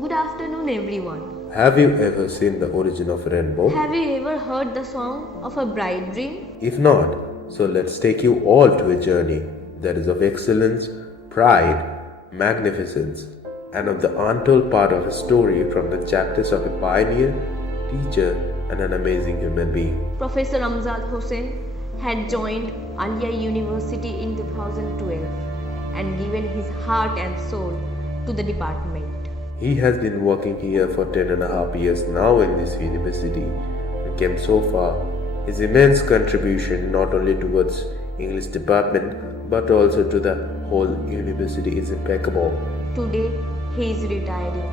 Good afternoon, everyone. Have you ever seen the origin of a rainbow? Have you ever heard the song of a bright dream? If not, so let's take you all to a journey that is of excellence, pride, magnificence, and of the untold part of a story from the chapters of a pioneer, teacher, and an amazing human being. Professor Amjad Hossain had joined Alia University in 2012 and given his heart and soul to the department. He has been working here for 10.5 years now in this university and came so far. His immense contribution not only towards English department but also to the whole university is impeccable. Today he is retiring,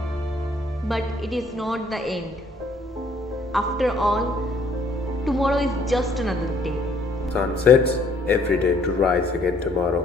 but it is not the end. After all, tomorrow is just another day. Sun sets every day to rise again tomorrow.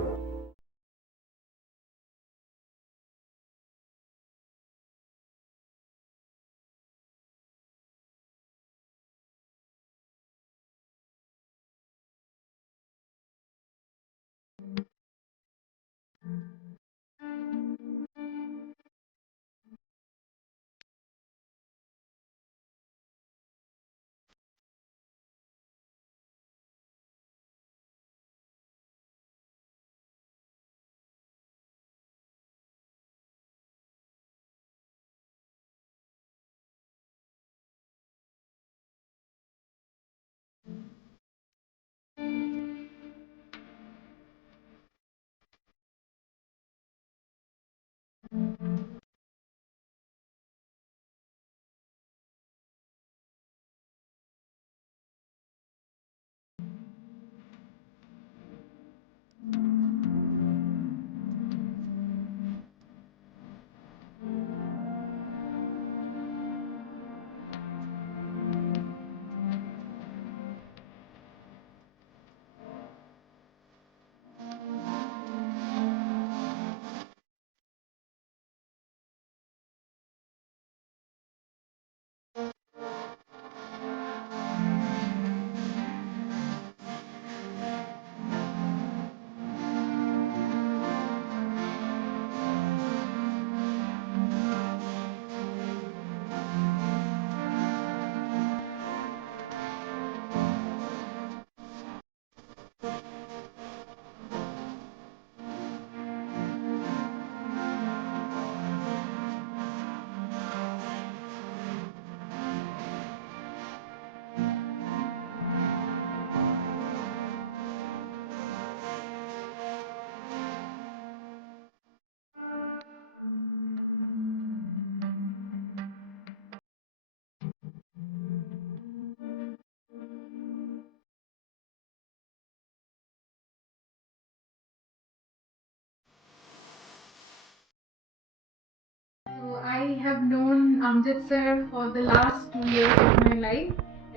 So I have known Amjad sir for the last 2 years of my life,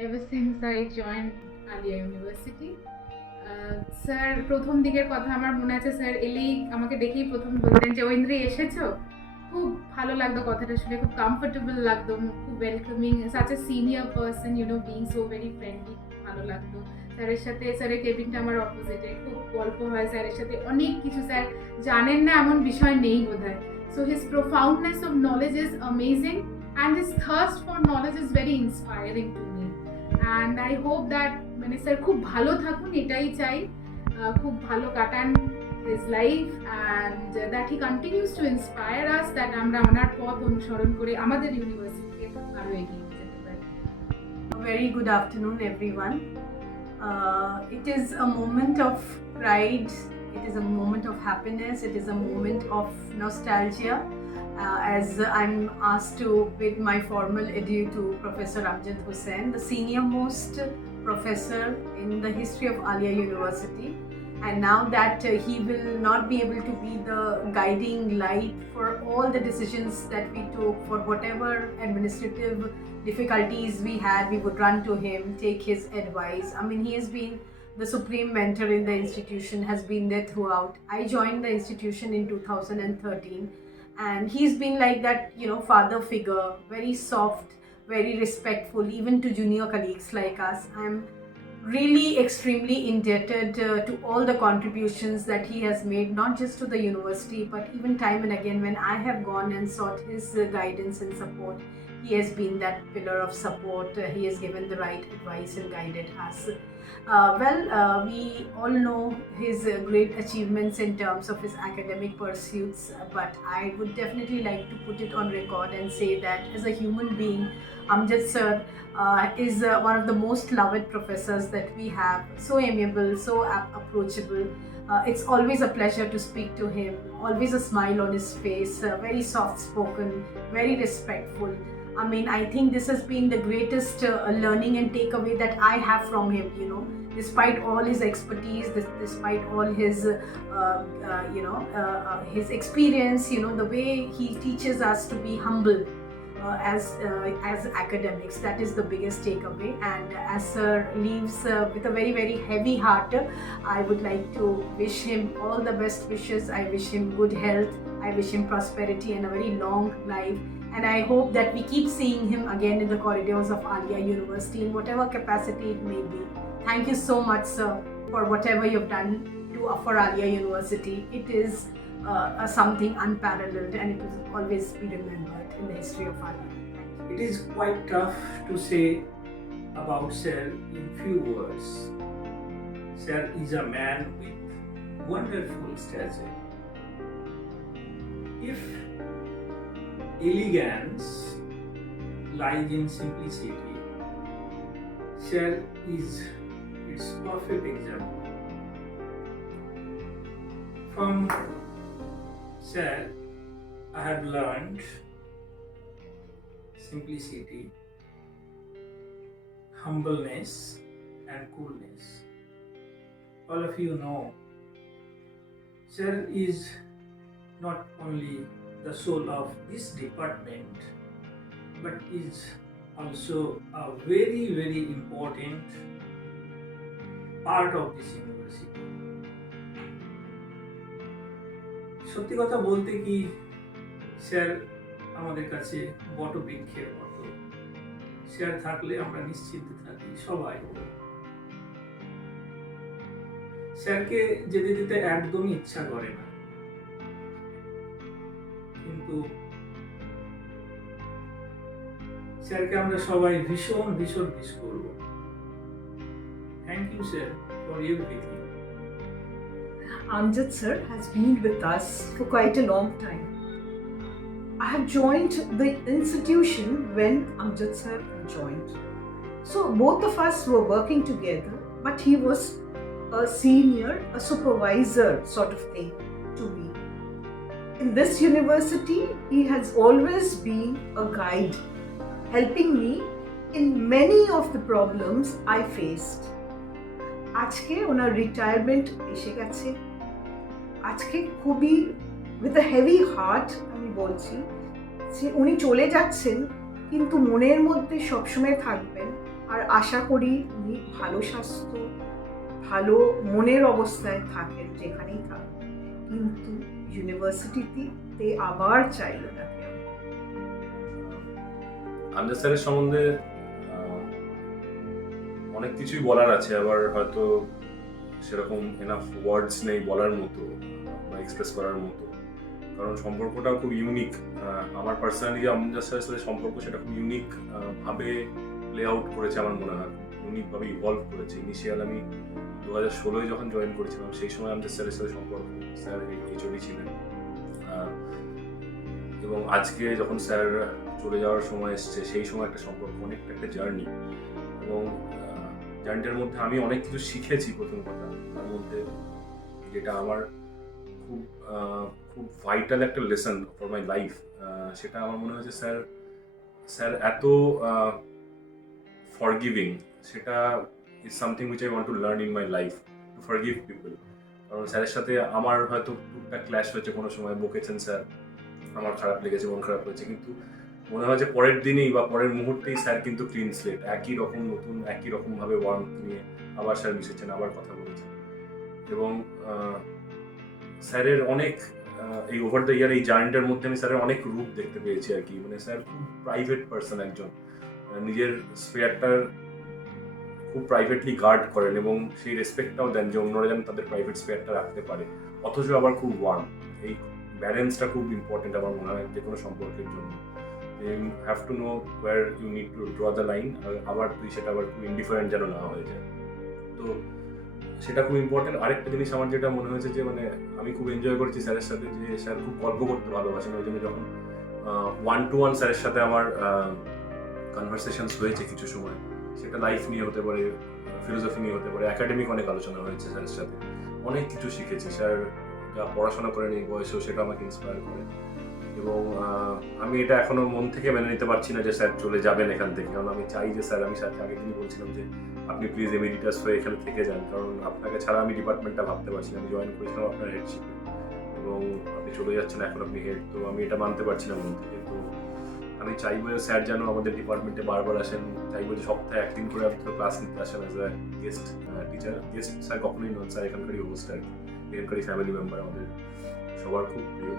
ever since I joined Alia University. Sir প্রথম দিকের কথা আমার মনে আছে, sir এলেই আমাকে দেখেই প্রথম বলতেন যে ঐন্দ্রি এসেছো। খুব ভালো লাগতো কথাটা শুনে, খুব কমফোর্টেবল লাগতো, খুব welcoming, such a senior person, being so very friendly, ভালো লাগতো। স্যারের সাথে, স্যারের কেবিনটা আমার অপোজিটে, খুব গল্প হয় স্যারের সাথে, অনেক কিছু স্যার জানেন না এমন বিষয় নেই বোধহয়। So his profoundness of knowledge is amazing, and his thirst for knowledge is very inspiring to me. And I hope that মানে স্যার খুব ভালো থাকুন, এটাই চাই, খুব ভালো কাটান his life, and that he continues to inspire us, that আমরা ওনার পথ অনুসরণ করে আমাদের ইউনিভার্সিটিকে আরো এগিয়ে নিয়ে যেতে পারি। Very good afternoon, everyone. It is a moment of pride, it is a moment of happiness, it is a moment of nostalgia, as I'm asked to bid my formal adieu to Professor Amjad Hossain, the senior most professor in the history of Alia University. And now that he will not be able to be the guiding light for all the decisions that we took, for whatever administrative difficulties we had, we would run to him, take his advice. I mean, he has been the supreme mentor in the institution, has been there throughout. I joined the institution in 2013, and he's been like that, father figure, very soft, very respectful, even to junior colleagues like us. I'm really extremely indebted to all the contributions that he has made, not just to the university, but even time and again when I have gone and sought his guidance and support. He has been that pillar of support. He has given the right advice and guided us. We all know his great achievements in terms of his academic pursuits, but I would definitely like to put it on record and say that as a human being, Amjad sir is one of the most loved professors that we have. So amiable, so approachable. It's always a pleasure to speak to him. Always a smile on his face. Very soft spoken, very respectful. I mean, I think this has been the greatest learning and takeaway that I have from him. You know, despite all his expertise, despite all his, his experience. You know, the way he teaches us to be humble as academics. That is the biggest takeaway. And as Sir leaves with a very heavy heart, I would like to wish him all the best wishes. I wish him good health. I wish him prosperity and a very long life. And I hope that we keep seeing him again in the corridors of Alia University in whatever capacity it may be. Thank you so much, sir, for whatever you've done for Alia University. It is something unparalleled, and it will always be remembered in the history of Alia. Thank you. It is quite tough to say about Sir in few words. Sir is a man with wonderful stature. If elegance lies in simplicity, Sir is its perfect example. From Sir, I have learned simplicity, humbleness, and coolness. All of you know, Sir is not only the soul of this department, but is also a very important part of this university. সত্যি কথা বলতে কি, sir আমাদের কাছে বটবৃক্ষের মতো। Sir থাকলে আমরা নিশ্চিন্তে থাকি সবাই। স্যারকে যেতে দিতে একদমই ইচ্ছা করে না, কিন্তু স্যারকে আমরা সবাই ভীষণ মিস করব। Thank you sir for everything. Amjad sir has been with us for quite a long time. I have joined the institution when Amjad sir joined. So both of us were working together, but he was a senior, a supervisor sort of thing to me. In this university, he has always been a guide, helping me in many of the problems I faced. আজকে ওনার retirement এসে গেছে। আজকে খুবই with a heavy heart আমি বলছি যে উনি চলে যাচ্ছেন, কিন্তু মনের মধ্যে সবসময় থাকবেন। আর আশা করি উনি ভালো স্বাস্থ্য, ভালো মনের অবস্থায় থাকেন যেখানেই থাকেন, কিন্তু ইউনিভার্সিটিতে আবার চাই ওনাকে। আমজাদ স্যারের সম্বন্ধে অনেক কিছুই বলার আছে, আবার হয়তো সেরকম এনাফ ওয়ার্ডস নেই বলার মতো বা এক্সপ্রেস করার মতো, কারণ সম্পর্কটাও খুব ইউনিক। আমার পার্সোনালি আমজাদ স্যারের সাথে সম্পর্ক সেটা খুব ইউনিক ভাবে প্লে আউট করেছে আমার মনে হয়, ইউনিকভাবে ইভলভ করেছে। ইনিশিয়াল আমি 2016 যখন জয়েন করেছিলাম সেই সময় আমজাদ স্যারের সাথে সম্পর্ক, স্যার এইচওডি ছিলেন, এবং আজকে যখন স্যার চলে যাওয়ার সময় এসছে সেই সময় একটা সম্পর্ক, অনেকটা একটা জার্নি, এবং জার্নিটার মধ্যে আমি অনেক কিছু শিখেছি। প্রথম কথা তার মধ্যে যেটা আমার খুব ভাইটাল একটা লেসন ফর মাই লাইফ, সেটা আমার মনে হয়েছে স্যার এত ফরগিভিং, সেটা is something which I want to learn in my life, two forgive people. কারণ স্যারের সাথে আমার হয়তো টুকটাক ক্ল্যাশ হয়েছে, কোনো সময় বকেছেন স্যার, আমার খারাপ লেগেছে, মন খারাপ হয়েছে, কিন্তু মনে হয় যে পরের দিনেই বা পরের মুহূর্তেই স্যার কিন্তু ক্লিন স্লেট, একই রকম নতুন একই রকমভাবে ওয়ার্ম নিয়ে আবার স্যার মিশেছেন, আবার কথা বলেছেন। এবং স্যারের অনেক এই ওভার দ্য ইয়ার এই জার্নিটার মধ্যে আমি স্যারের অনেক রূপ দেখতে পেয়েছি আর কি। মানে স্যার খুব প্রাইভেট পার্সন একজন, নিজের স্পেয়ারটার খুব প্রাইভেটলি গার্ড করেন এবং সেই রেসপেক্টটাও দেন যে অন্যরা যেন তাদের প্রাইভেট স্পেয়ারটা রাখতে পারে, অথচ আবার খুব ওয়ার্ম। এই ব্যালেন্সটা খুব ইম্পর্টেন্ট আমার মনে হয় যে কোনো সম্পর্কের জন্য। You have to know where you need to draw the line, আবার তুই সেটা আবার খুব ইনডিফারেন্ট যেন না হয়ে যায়। তো সেটা খুব ইম্পর্টেন্ট। আরেকটা জিনিস আমার যেটা মনে হয়েছে যে মানে আমি খুব এনজয় করেছি স্যারের সাথে, যে স্যার খুব গল্প করতে ভালোবাসেন। ওই জন্য যখন 1-to-1 স্যারের সাথে আমার কনভারসেশনস হয়েছে কিছু সময়, সেটা লাইফ নিয়ে হতে পারে, ফিলোসফি নিয়ে হতে পারে, একাডেমিক অনেক আলোচনা হয়েছে স্যারের সাথে, অনেক কিছু শিখেছি। স্যার যা পড়াশোনা করেন এই বয়সেও সেটা আমাকে ইন্সপায়ার করে। এবং আমি এটা এখনো মন থেকে মেনে নিতে পারছি না যে স্যার চলে যাবেন এখান থেকে, কারণ আমি চাই যে স্যার, আমি স্যারকে আগের দিনই বলছিলাম যে আপনি প্লিজ এমিরিটাস হয়ে এখানে থেকে যান, কারণ আপনাকে ছাড়া আমি ডিপার্টমেন্টটা ভাবতে পারছি না। আমি জয়েন করেছিলাম আপনার হেডশিপে এবং আপনি চলে যাচ্ছেন, এখন আপনি হেড, তো আমি এটা মানতে পারছি না মন থেকে। তো আমি চাইবো যে স্যার যেন আমাদের ডিপার্টমেন্টে বারবার আসেন, চাইবো যে সপ্তাহে একদিন করে আপনি ক্লাস নিতে আসেন as a guest teacher. Guest sir কখনোই নন, স্যার এখানকারই হোস্ট আর কি, এখানকারই ফ্যামিলি মেম্বার, আমাদের সবার খুব প্রিয়।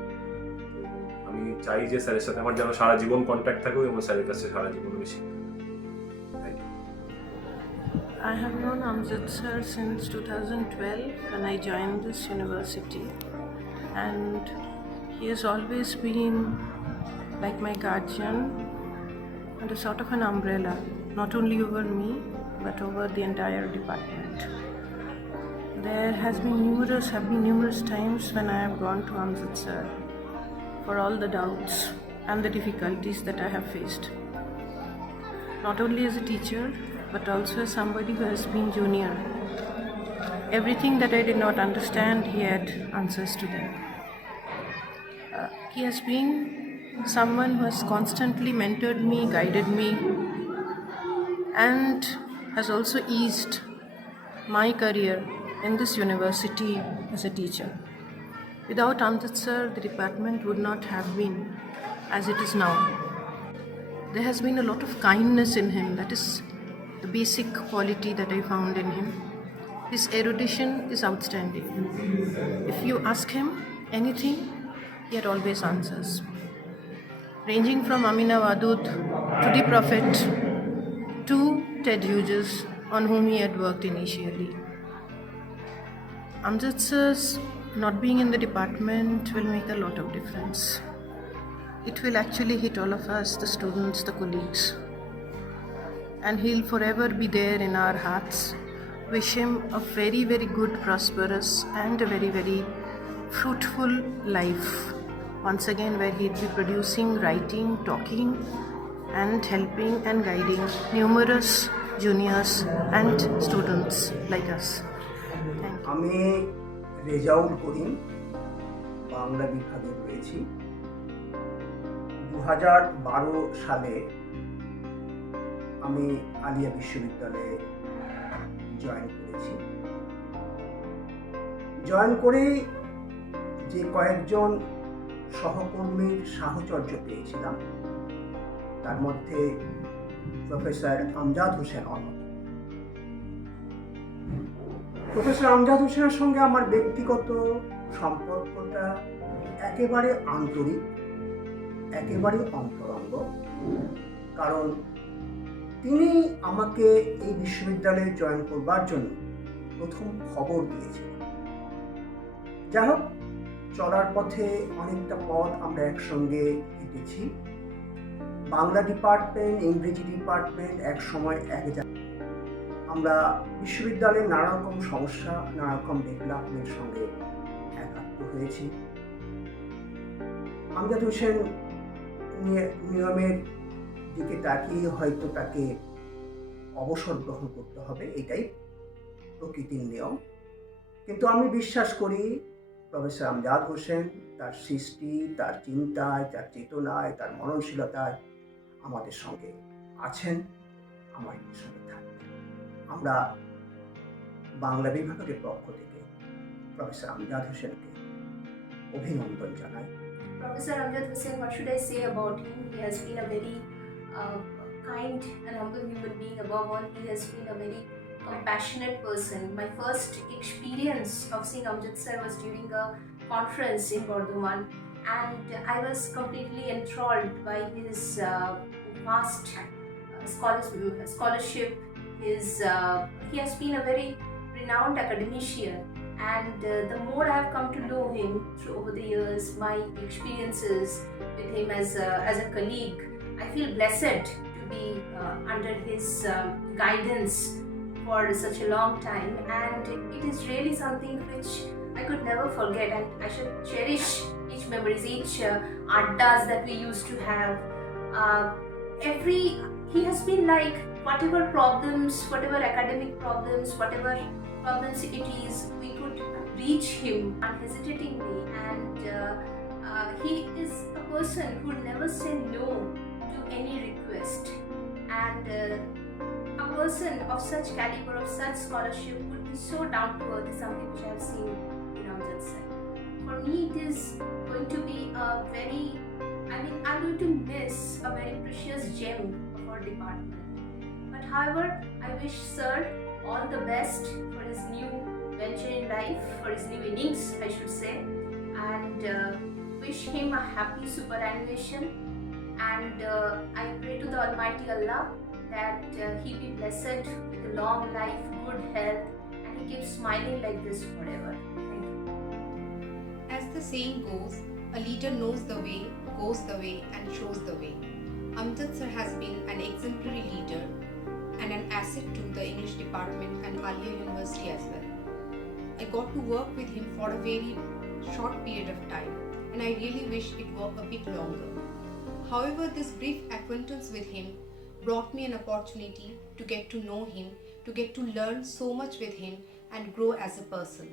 তো আমি চাই যে স্যারের সাথে আমার যেন সারা জীবন কন্ট্যাক্ট থাকুক এবং স্যারের কাছে সারা জীবন আমি শিখি। I have known Amjad sir since 2012 when I joined this university, and he has always been like my guardian and a sort of an umbrella, not only over me but over the entire department. There have been numerous times when I have gone to Amjad sir for all the doubts and the difficulties that I have faced, not only as a teacher but also as somebody who has been junior. Everything that I did not understand, he had answers to them. He has been someone who has constantly mentored me, guided me, and has also eased my career in this university as a teacher. Without Amjad sir, the department would not have been as it is now. There has been a lot of kindness in him. That is the basic quality that I found in him. His erudition is outstanding. If you ask him anything, he had always answers. Ranging from Amina Wadud to the Prophet to Ted Hughes, on whom he had worked initially. Amjad sir's not being in the department will make a lot of difference. It will actually hit all of us, the students, the colleagues. And he'll forever be there in our hearts. Wish him a very, very good, prosperous and a very, very fruitful life. Once again, where he'll be producing, writing, talking and helping and guiding numerous juniors and students like us. Thank you. আমি রেজাউল করিম, বাংলা বিভাগে রয়েছি। 2012 সালে আমি আলিয়া বিশ্ববিদ্যালয়ে join করেছি। Join করে যে কয়েকজন সহকর্মীর সাহচর্য পেয়েছিলাম, তার মধ্যে প্রফেসর আমজাদ হোসেন অন্যতম। প্রফেসর আমজাদ হোসেনের সঙ্গে আমার ব্যক্তিগত সম্পর্কটা একেবারে আন্তরিক, একেবারে অন্তরঙ্গ। কারণ তিনি আমাকে এই বিশ্ববিদ্যালয়ে জয়েন করবার জন্য প্রথম খবর দিয়েছিলেন। যাই হোক, চলার পথে অনেকটা পথ আমরা একসঙ্গে হেঁটেছি। বাংলা ডিপার্টমেন্ট, ইংরেজি ডিপার্টমেন্ট এক সময় এক জায়গায়। আমরা বিশ্ববিদ্যালয়ের নানা রকম সমস্যা, নানা রকম ডেভেলপমেন্টের সঙ্গে একাত্ম হয়েছি। আমজাদ হোসেন নিয়মের দিকে তাকিয়ে হয়তো তাকে অবসর গ্রহণ করতে হবে, এটাই প্রকৃতির নিয়ম। কিন্তু আমি বিশ্বাস করি প্রফেসর আমজাদ হোসেন তার সৃষ্টি, তার চিন্তায়, তার চেতনায়, তার মননশীলতায় আমাদের সঙ্গে আছেন, আমাদের সঙ্গে থাকবেন। আমরা বাংলা বিভাগের পক্ষ থেকে প্রফেসর আমজাদ হোসেনকে অভিনন্দন জানাই। Professor Amjad Hussain, what should I say about him? He has been a very kind and humble human being. Above all, he has been a very compassionate person. My first experience of seeing Amjad sir was during a conference in Bardhaman, and I was completely enthralled by his vast scholarship, He has been a very renowned academician, and the more I have come to know him through over the years, my experiences with him as a colleague, I feel blessed to be under his guidance for such a long time, and it is really something which I could never forget, and I should cherish each memories, each addas that we used to have. He has been like whatever problems, whatever academic problems, whatever problems it is, we could reach him unhesitatingly, and he is a person who would never say no to any request, and a person of such caliber, of such scholarship, would be so down to earth is something which I have seen in Amjad sir. For me, it is going to be a very, I'm going to miss a very precious gem of our department. But however, I wish sir all the best for his new venture in life, for his new innings, I should say, and wish him a happy superannuation. And I pray to the Almighty Allah that he be blessed with a long life, good health, and he keeps smiling like this forever. Thank you. As the saying goes, a leader knows the way, goes the way, and shows the way. Amjad sir has been an exemplary leader and an asset to the English department and Alia University as well. I got to work with him for a very short period of time, and I really wish it were a bit longer. However, this brief acquaintance with him brought me an opportunity to get to know him, to get to learn so much with him and grow as a person.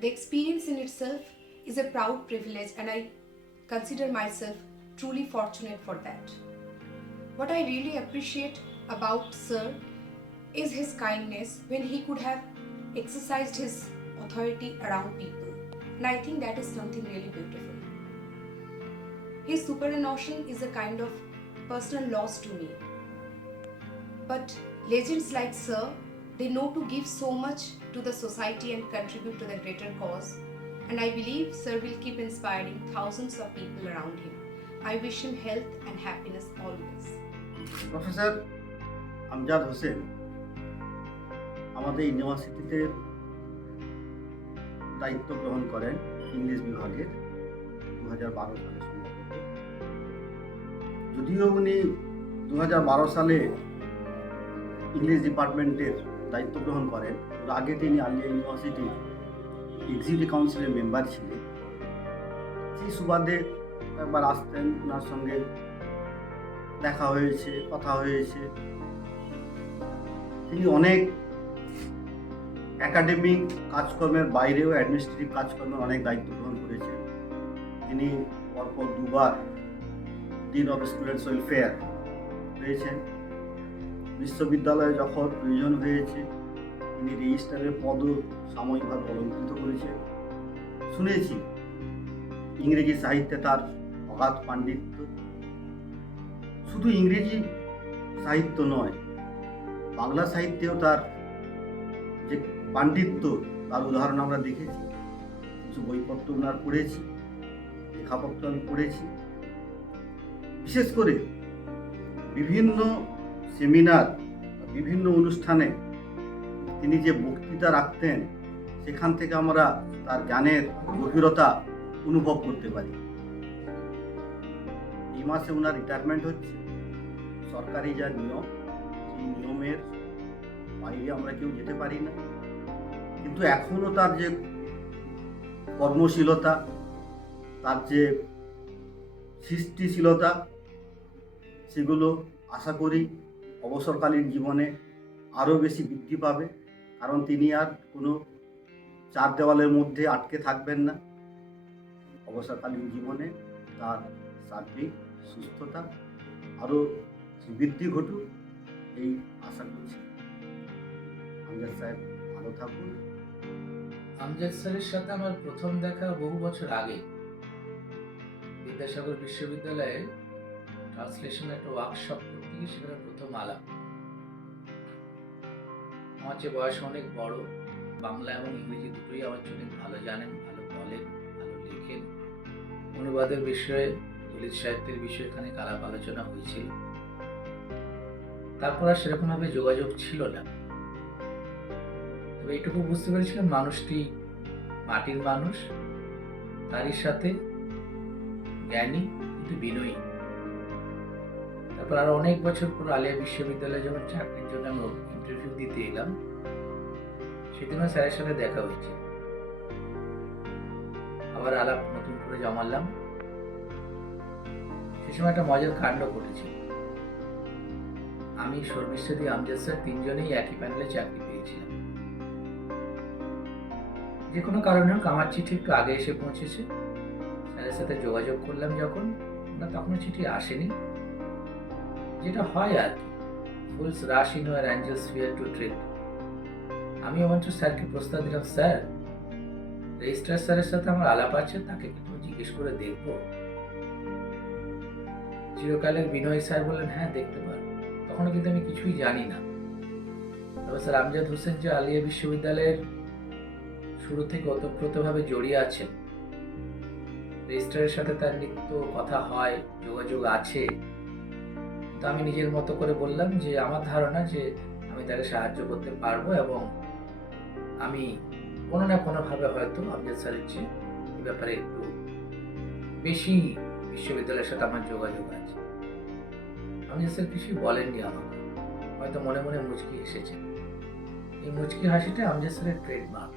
The experience in itself is a proud privilege, and I consider myself truly fortunate for that. What I really appreciate about Sir is his kindness when he could have exercised his authority around people, and I think that is something really beautiful. His superannuation is a kind of personal loss to me, but legends like Sir, they know to give so much to the society and contribute to the greater cause, and I believe Sir will keep inspiring thousands of people around him. I wish him health and happiness always. Professor Amjad Hossain আমাদের ইউনিভার্সিটিতে দায়িত্ব গ্রহণ করেন English বিভাগের 2012 সালে সম্ভবত। যদিও উনি 2012 সালে ইংলিশ ডিপার্টমেন্টের দায়িত্ব গ্রহণ করেন, ওর আগে তিনি আলিয়া ইউনিভার্সিটির এক্সিকিউটিভ কাউন্সিলের মেম্বার ছিলেন। সেই সুবাদে একবার আসতেন, ওনার সঙ্গে দেখা হয়েছে, কথা হয়েছে। তিনি অনেক একাডেমিক কাজকর্মের বাইরেও অ্যাডমিনিস্ট্রেটিভ কাজকর্মের অনেক দায়িত্ব গ্রহণ করেছেন। তিনি পরপর দুবার ডিন অফ স্টুডেন্টস ওয়েলফেয়ার হয়েছেন। বিশ্ববিদ্যালয়ে যখন প্রয়োজন হয়েছে তিনি রেজিস্ট্রারের পদও সাময়িকভাবে অলঙ্কৃত করেছেন। শুনেছি ইংরেজি সাহিত্যে তার অগাধ পাণ্ডিত্য, শুধু ইংরেজি সাহিত্য নয়, বাংলা সাহিত্যেও তার যে পাণ্ডিত্য তার উদাহরণ আমরা দেখেছি। কিছু বইপত্র ওনার পড়েছি, লেখাপত্র আমি পড়েছি। বিশেষ করে বিভিন্ন সেমিনার, বিভিন্ন অনুষ্ঠানে তিনি যে বক্তৃতা রাখতেন, সেখান থেকে আমরা তার জ্ঞানের গভীরতা অনুভব করতে পারি। এই মাসে ওনার রিটায়ারমেন্ট হচ্ছে। সরকারি যা নিয়ম, সেই নিয়মের বাইরে আমরা কেউ যেতে পারি না, কিন্তু এখনও তার যে কর্মশীলতা, তার যে সৃষ্টিশীলতা, সেগুলো আশা করি অবসরকালীন জীবনে আরও বেশি বৃদ্ধি পাবে, কারণ তিনি আর কোনো চার দেওয়ালের মধ্যে আটকে থাকবেন না। অবসরকালীন জীবনে তার সার্বিক সুস্থতা আরও বৃদ্ধি ঘটুক, এই আশা করছি। আমজাদ সাহেব ভালো থাকুন। আমজাদ স্যারের সাথে আমার প্রথম দেখা বহু বছর আগে বিদ্যাসাগর বিশ্ববিদ্যালয়ে ট্রান্সলেশন একটা ওয়ার্কশপ করতে গিয়ে সেখানে প্রথম আলাপ। আমার চেয়ে বয়স অনেক বড়, বাংলা এবং ইংরেজি দুটোই আমার জন্য ভালো জানেন, ভালো বলেন, ভালো লেখেন। অনুবাদের বিষয়ে, দলিত সাহিত্যের বিষয়ে এখানে আলাপ আলোচনা হয়েছিল। তারপর আর সেরকমভাবে যোগাযোগ ছিল না। তবে এইটুকু বুঝতে পেরেছিলাম মানুষটি মাটির মানুষ, তারই সাথে জ্ঞানী কিন্তু বিনয়ী। তারপর আরো অনেক বছর পর আলিয়া বিশ্ববিদ্যালয়ে যখন চাকরির জন্য আমি ইন্টারভিউ দিতে এলাম, সেদিনও স্যারের সাথে দেখা হয়েছে। আবার আলাপ নতুন করে জমালাম। সে সময় একটা মজার কাণ্ড ঘটেছিল। আমি, শর্মিষ্ঠাদি, আমজাদ স্যার তিনজনেই একই প্যানেলে চাকরি পেয়েছিলাম। যে কোনো কারণে হোক আমার চিঠি একটু আগে এসে পৌঁছেছে। স্যারের সাথে যোগাযোগ করলাম যখন, ওনার তখনও চিঠি আসেনি। যেটা হয় আর কি, fools rush in where angels fear to tread. আমি অবশ্য স্যারকে প্রস্তাব দিলাম, স্যার রেজিস্ট্রার স্যারের সাথে আমার আলাপ আছে, তাকে একটু জিজ্ঞেস করে দেখবো। চিরকালের বিনয় স্যার বললেন, হ্যাঁ দেখতে পারো। তখনও কিন্তু আমি কিছুই জানি না। তবে স্যার আমজাদ হোসেন যে আলিয়া বিশ্ববিদ্যালয়ের শুরু থেকে ওতপ্রোতভাবে জড়িয়ে আছেন, রেজিস্ট্রারের সাথে তার নিত্য কথা হয়, যোগাযোগ আছে। তো আমি নিজের মতো করে বললাম যে আমার ধারণা যে আমি তাকে সাহায্য করতে পারবো এবং আমি কোনো না কোনোভাবে হয়তো আমজাদ স্যারের চেয়ে এই ব্যাপারে একটু বেশি বিশ্ববিদ্যালয়ের সাথে আমার যোগাযোগ আছে। আমজাদ স্যার কিছুই বলেননি আমাকে, হয়তো মনে মনে মুচকি হেসেছেন। এই মুচকি হাসিটা আমজাদ স্যারের ট্রেডমার্ক।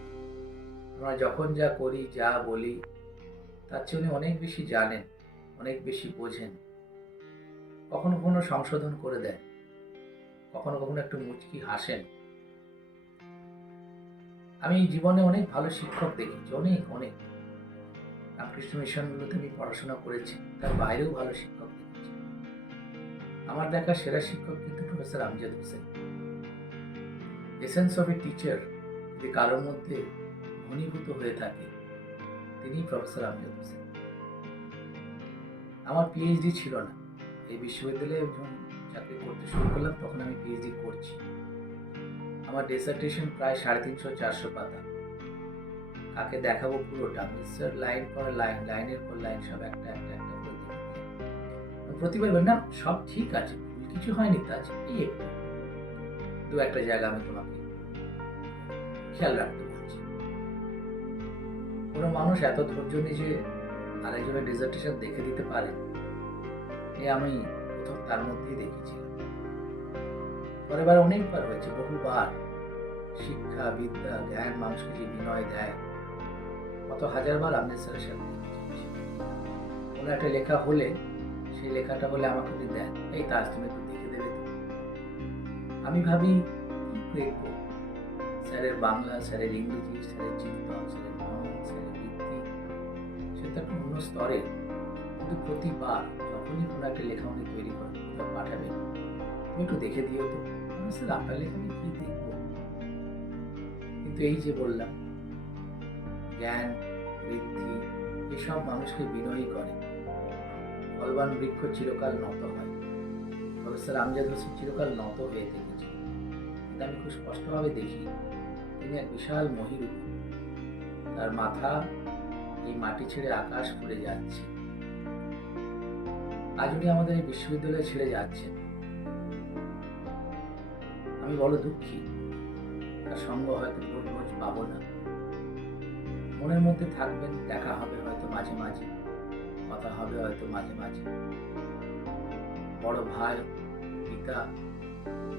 আমরা যখন যা করি, যা বলি, তার চেয়ে উনি অনেক বেশি জানেন, অনেক বেশি বোঝেন। কখনো কখনো সংশোধন করে দেন, কখনো কখনো একটু মুচকি হাসেন। আমি জীবনে অনেক ভালো শিক্ষক দেখেছি, অনেক অনেক। রামকৃষ্ণ মিশনগুলোতে আমি পড়াশোনা করেছি, তার বাইরেও ভালো শিক্ষক দেখেছি। আমার দেখা সেরা শিক্ষক কিন্তু professor Amjad Hossain. Essence of a teacher যদি কারোর মধ্যে ঘনীভূত হয়ে থাকে, তিনি প্রফেসর আমজাদ হোসেন। আমার পিএইচডি ছিল না। এই বিশ্ববিদ্যালয়ে যখন চাকরি করতে শুরু করলাম তখন আমি পিএইচডি করছি। আমার ডেসার্টেশন প্রায় 350-400 পাতা। কাকে দেখাবো পুরোটা? স্যার লাইন পর লাইন, লাইনের পর লাইন, সব একটা একটা একটা করে দিই। প্রতিবার না সব ঠিক আছে, ভুল কিছু হয়নি, তা আছে এই একটু দু একটা জায়গা আমি তোমাকে খেয়াল রাখতে বলছি। কোনো মানুষ এত ধৈর্য নিয়ে যে আরেকজনের ডিজার্টেশন দেখে দিতে পারে, এ আমি প্রথম তার মধ্যেই দেখেছিলাম। পরের বার অনেকবার হয়েছে, বহুবার। শিক্ষা, বিদ্যা, জ্ঞান মানুষকে যে বিনয় দেয়, কত হাজারবার আমজাদ স্যারের সাথে দেখেছি। কোনো একটা লেখা হলে, সেই লেখাটা হলে আমাকে উনি দেন, এই তাজ তুমি একটু দেখে দেবে তো। আমি ভাবি কি দেখবো? স্যারের বাংলা, স্যারের ইংরেজি, স্যারের চিন্তন, স্যারের মনন, স্যারের বৃত্তি, সেটা একটা অন্য স্তরের। কিন্তু প্রতিবার যখনই কোনো একটা লেখা উনি তৈরি করেন, পাঠাবেন, তুমি একটু দেখে দিও তো। স্যার আপনার লেখা আমি কি দেখবো? কিন্তু এই যে বললাম, জ্ঞান, বৃদ্ধি, এসব মানুষকে বিনয়ী করে। ফলবান বৃক্ষ চিরকাল নত হয়। প্রফেসর আমজাদ হোসেন চিরকাল নত হয়ে থেকেছে। কিন্তু আমি খুব স্পষ্টভাবে দেখি তিনি এক বিশাল মহিরূহ। তার মাথা এই মাটি ছেড়ে আকাশ ফুলে যাচ্ছে। আজ উনি আমাদের এই বিশ্ববিদ্যালয়ে ছেড়ে যাচ্ছেন। আমি বড় দুঃখী, তার সঙ্গ হয়তো রোজ পাবো না। মনের মধ্যে থাকবেন, দেখা হবে হয়তো মাঝে মাঝে, কথা হবে হয়তো মাঝে মাঝে। বড় ভাই, পিতা,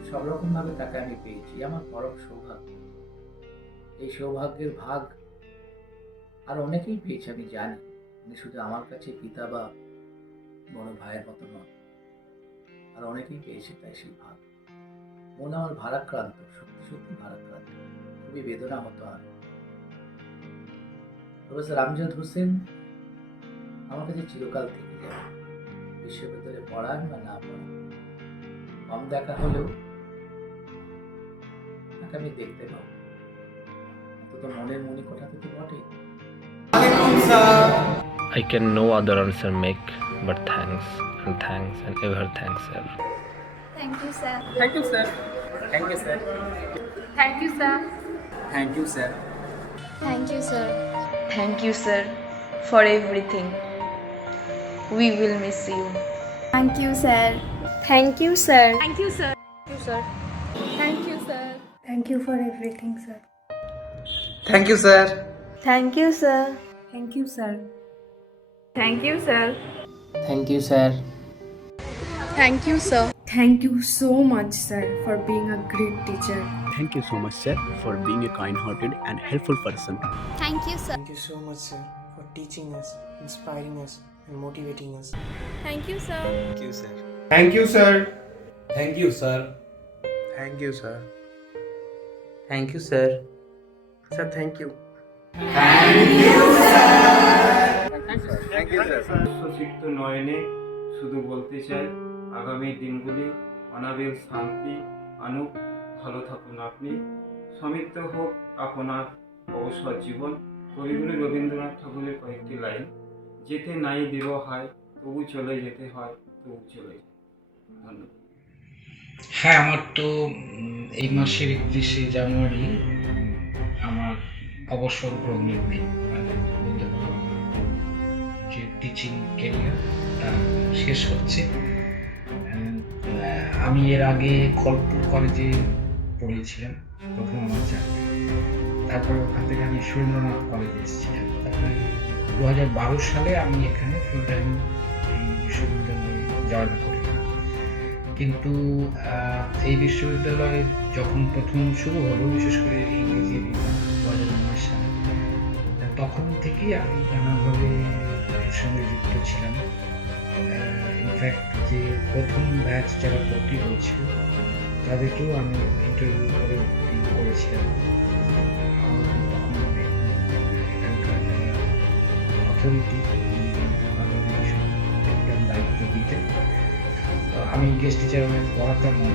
সব রকম ভাবে তাকে আমি পেয়েছি। আমার পরম সৌভাগ্য। এই সৌভাগ্যের ভাগ আর অনেকেই পেয়েছে আমি জানি। উনি শুধু আমার কাছে পিতা বা বড় ভাইয়ের মতো নয়, আর অনেকেই পেয়েছে তাই সেই ভাগ। মন আমার ভারাক্রান্ত, সত্যি সত্যি ভারাক্রান্ত, খুবই বেদনা হতো। আর প্রফেসর আমজাদ হোসেন আমার কাছে চিরকাল থেকে যাবে। বিশ্ববিদ্যালয়ে পড়ান বা না পড়ান, কম দেখা হলেও তাকে আমি দেখতে পাবো, অন্তত মনের মণিকোঠা থেকে বটে। I can no other answer make but thanks and thanks and ever thanks, sir. Thank you, sir. Thank you, sir. Thank you, sir. Thank you, sir. Thank you, sir. Thank you, sir. Thank you, sir, for everything. We will miss you. Thank you, sir. Thank you, sir. Thank you, sir. you, sir. Thank you, sir. Thank you for everything, sir. Thank you, sir. Thank you, sir. Thank you, sir. Thank you, sir. Thank you, sir. Thank you, sir. Thank you so much, sir, for being a great teacher. Thank you so much, sir, for being a kind-hearted and helpful person. Thank you, sir. Thank you so much, sir, for teaching us, inspiring us, and motivating us. Thank you, sir. Thank you, sir. Thank you sir Thank you, sir. Thank you, sir. Thank you, sir. Sir, thank you. সুচিত্ত নয়নে শুধু বলতে চাই আগামী দিনগুলি অনাবিল শান্তি আনুক, ভালো থাকুন আপনি, সমৃদ্ধ হোক আপনার অবসর জীবন। কবিগুরু রবীন্দ্রনাথ ঠাকুরের কয়েকটি লাইন, যেতে নাই দেব হয় তবু চলে যেতে হয়, তবু চলে যায়। ধন্যবাদ। হ্যাঁ, আমার তো এই মাসের 31শে জানুয়ারি আমার অবসর গ্রহণের দিন। মানে বলতে পারো আমার যে টিচিং ক্যারিয়ারটা শেষ হচ্ছে। আমি এর আগে খড়গপুর কলেজে পড়িয়েছিলাম প্রথম আমার চাকরি, তারপরে ওখান থেকে আমি সুরেন্দ্রনাথ কলেজে এসেছিলাম। তারপরে 2012 সালে আমি এখানে ফুল টাইম এই বিশ্ববিদ্যালয়ে জয়েন করি। কিন্তু এই বিশ্ববিদ্যালয়ে যখন প্রথম শুরু হলো, বিশেষ করে ইংরেজি বিভাগ 2009 সালে, তখন থেকেই আমি নানাভাবে এর সঙ্গে যুক্ত ছিলাম। ইনফ্যাক্ট যে প্রথম ব্যাচ যারা ভর্তি হয়েছিল তাদেরকেও আমি ইন্টারভিউ করে ভর্তি করেছিলাম। তখন এখানকার অথরিটি দায়িত্ব দিতে আমি গেস্ট টিচার হয়ে পড়াতাম না।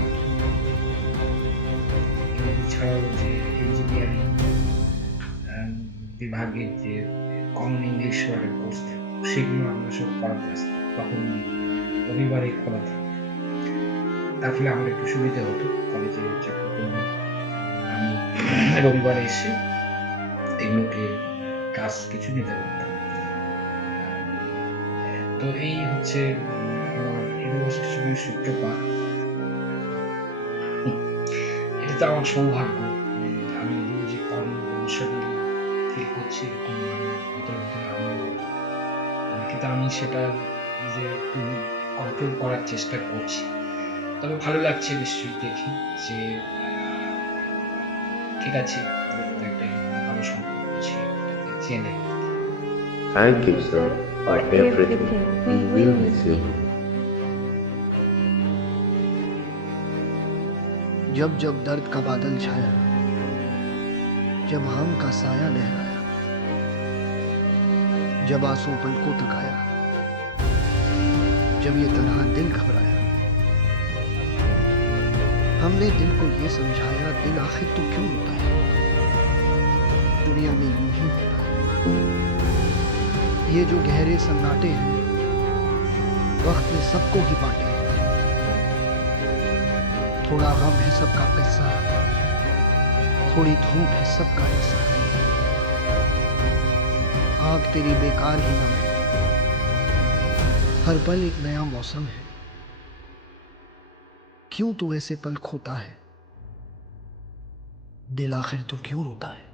এছাড়াও যে ইঞ্জিনিয়ারিং বিভাগের যে কমন ইংলিশ কোর্স সেগুলো আমরা সব পড়াতে আসতাম। তখন রবিবারে খোলা থাকতো, তার ফলে আমার একটু সুবিধা হতো কলেজে চাকরি করলে। আমি রবিবারে এসে এগুলোকে ক্লাস কিছু নিতে পারতাম। তো এই হচ্ছে আমার ইউনিভার্সিটির সময় সূত্রপাত। এটা তো আমার সৌভাগ্য। আমি যে কর্মশালী ফিল করছি এরকম কিন্তু আমি সেটা নিজে একটু কন্ট্রোল করার চেষ্টা করছি। তবে ভালো লাগছে নিশ্চয়ই দেখি যে ঠিক আছে, একটা ভালো সম্পর্ক চেনে। Thank you, sir, for everything. We will miss you. जब जब दर्द का बादल छाया, जब हम का साया लहराया, जब आंसू पलकों तक आया, जब ये तन्हा दिल घबराया, हमने दिल को ये समझाया, दिल आखिर तो क्यों रोता है, दुनिया में यूं ही होता है। ये जो गहरे सन्नाटे हैं, वक्त ने सबको ही बांटे हैं। थोड़ा गम है सबका किस्सा, थोड़ी धूप है सबका हिस्सा। आग तेरी बेकार ही ना है, हर पल एक नया मौसम है। क्यों तू ऐसे पल खोता है, दिल आखिर तो क्यों रोता है।